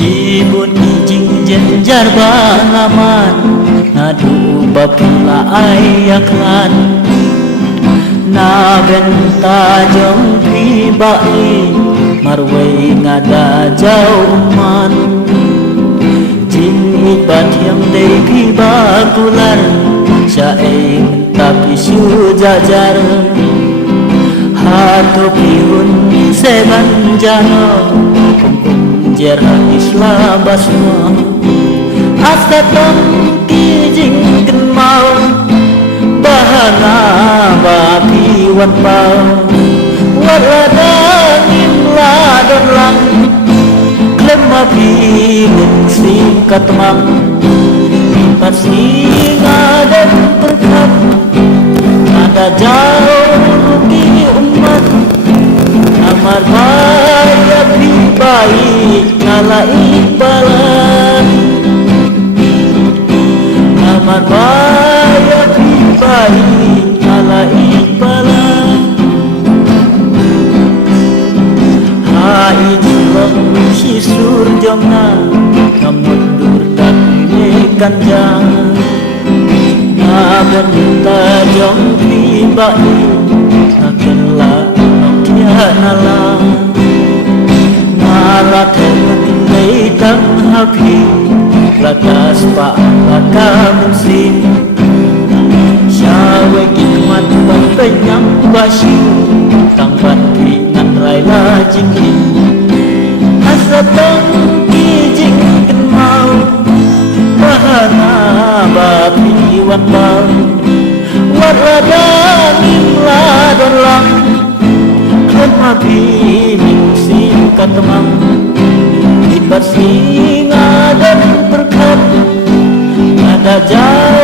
Cibun ijing jenjar bangaman Nadu bapila ayaklan Na benta jong pribai Marway ngada jauman Jing ibat yang day pibakular Syaing tapi syu jajar Hatu pihun seban jano Kungkung jerah islam basma Astatong kijing kenmau Bahana bapi wan pau Waradang imla don lang Klem api sim katmang Pipat singa dan perkat Ada jauh di umat Amar baik baik Ngala ibalan Amar baik baik Ngala ibalan Hai jilong si surjongna Ngamundur dan kanjang Nabenta jong pribai Nakenla nalang Nalat menilai tang hapi Lakas pak laka musim Syawai kikmat penyang basi Tang bati ngan raila jingin Asatang kijing kenmau Bahana bapi wan bau Waradang imla don lang Api sim katemang Ibat singa dan berkat Ada jauh